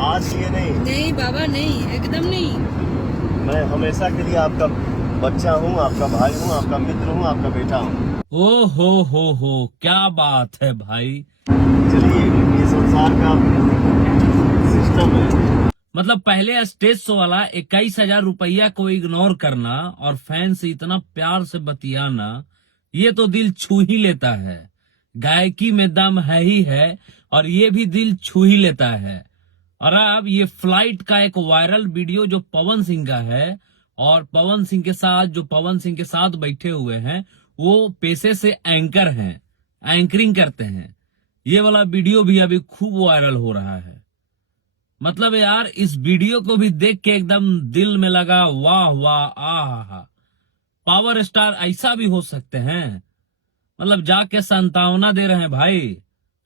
आज लिए नहीं। नहीं बाबा नहीं, एकदम नहीं। मैं हमेशा के लिए आपका बच्चा हूँ, आपका भाई हूँ, आपका मित्र हूँ, आपका बेटा हूँ। ओ हो, क्या बात है भाई। चलिए, ये संसार का सिस्टम है। मतलब पहले स्टेज शो वाला 21,000 रुपया को इग्नोर करना और फैन से इतना प्यार से बतियाना, ये तो दिल छू ही लेता है। गायकी में दम है ही है और ये भी दिल छू ही लेता है। और अब ये फ्लाइट का एक वायरल वीडियो जो पवन सिंह का है, और पवन सिंह के साथ जो पवन सिंह के साथ बैठे हुए हैं वो पेशे से एंकर हैं, एंकरिंग करते हैं। ये वाला वीडियो भी अभी खूब वायरल हो रहा है। मतलब यार इस वीडियो को भी देख के एकदम दिल में लगा वाह वाह, आहा, पावर स्टार ऐसा भी हो सकते हैं। मतलब जाके संतावना दे रहे हैं भाई।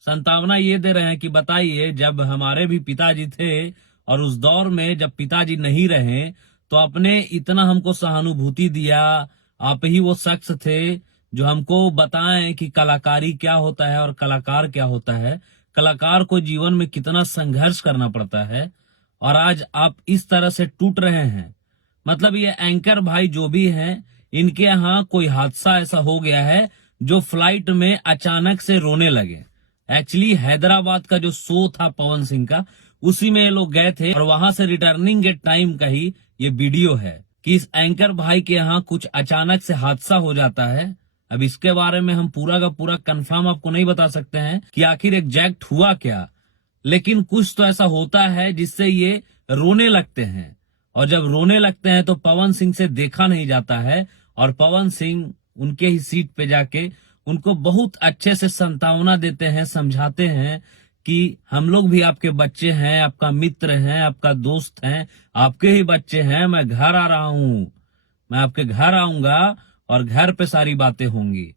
संतावना ये दे रहे हैं कि बताइए, जब हमारे भी पिताजी थे और उस दौर में जब पिताजी नहीं रहे तो आपने इतना हमको सहानुभूति दिया। आप ही वो शख्स थे जो हमको बताएं कि कलाकारी क्या होता है और कलाकार क्या होता है, कलाकार को जीवन में कितना संघर्ष करना पड़ता है। और आज आप इस तरह से टूट रहे हैं। मतलब ये एंकर भाई जो भी हैं, इनके यहाँ कोई हादसा ऐसा हो गया है जो फ्लाइट में अचानक से रोने लगे। एक्चुअली हैदराबाद का जो शो था पवन सिंह का, उसी में ये लोग गए थे और वहां से रिटर्निंग के टाइम का ही ये वीडियो है कि इस एंकर भाई के यहाँ कुछ अचानक से हादसा हो जाता है। अब इसके बारे में हम पूरा का पूरा कंफर्म आपको नहीं बता सकते हैं कि आखिर एग्जैक्ट हुआ क्या, लेकिन कुछ तो ऐसा होता है जिससे ये रोने लगते हैं। और जब रोने लगते हैं तो पवन सिंह से देखा नहीं जाता है और पवन सिंह उनके ही सीट पे जाके उनको बहुत अच्छे से सांत्वना देते हैं, समझाते हैं कि हम लोग भी आपके बच्चे हैं, आपका मित्र हैं, आपका दोस्त हैं, आपके ही बच्चे हैं। मैं घर आ रहा हूँ, मैं आपके घर आऊंगा और घर पे सारी बातें होंगी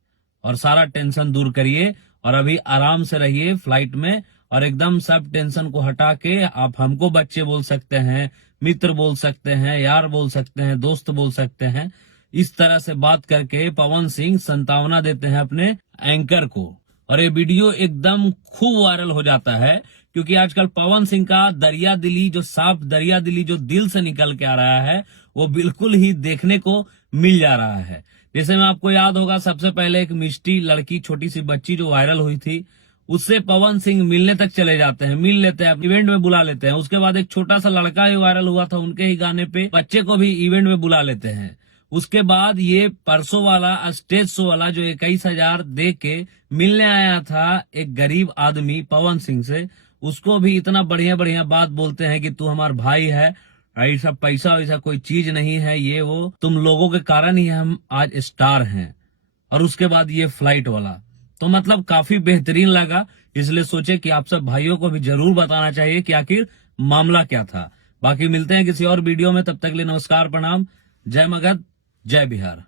और सारा टेंशन दूर करिए और अभी आराम से रहिए फ्लाइट में और एकदम सब टेंशन को हटा के आप हमको बच्चे बोल सकते हैं, मित्र बोल सकते हैं, यार बोल सकते हैं, दोस्त बोल सकते हैं। इस तरह से बात करके पवन सिंह सांत्वना देते हैं अपने एंकर को और ये वीडियो एकदम खूब वायरल हो जाता है क्योंकि आजकल पवन सिंह का दरिया दिली, जो साफ दरिया दिली जो दिल से निकल के आ रहा है, वो बिल्कुल ही देखने को मिल जा रहा है। जैसे में आपको याद होगा, सबसे पहले एक मिष्टी लड़की, छोटी सी बच्ची जो वायरल हुई थी, उससे पवन सिंह मिलने तक चले जाते हैं, मिल लेते हैं, इवेंट में बुला लेते हैं। उसके बाद एक छोटा सा लड़का ही वायरल हुआ था, उनके ही गाने पे बच्चे को भी इवेंट में बुला लेते हैं। उसके बाद ये परसों वाला स्टेज शो वाला जो 21,000 दे के मिलने आया था एक गरीब आदमी पवन सिंह से, उसको भी इतना बढ़िया बढ़िया बात बोलते हैं कि तू हमारा भाई है, ऐसा पैसा वैसा कोई चीज नहीं है, ये वो तुम लोगों के कारण ही हम आज स्टार हैं। और उसके बाद ये फ्लाइट वाला, तो मतलब काफी बेहतरीन लगा, इसलिए सोचे कि आप सब भाइयों को भी जरूर बताना चाहिए कि आखिर मामला क्या था। बाकी मिलते हैं किसी और वीडियो में, तब तक के लिए नमस्कार, प्रणाम, जय मगध, जय बिहार।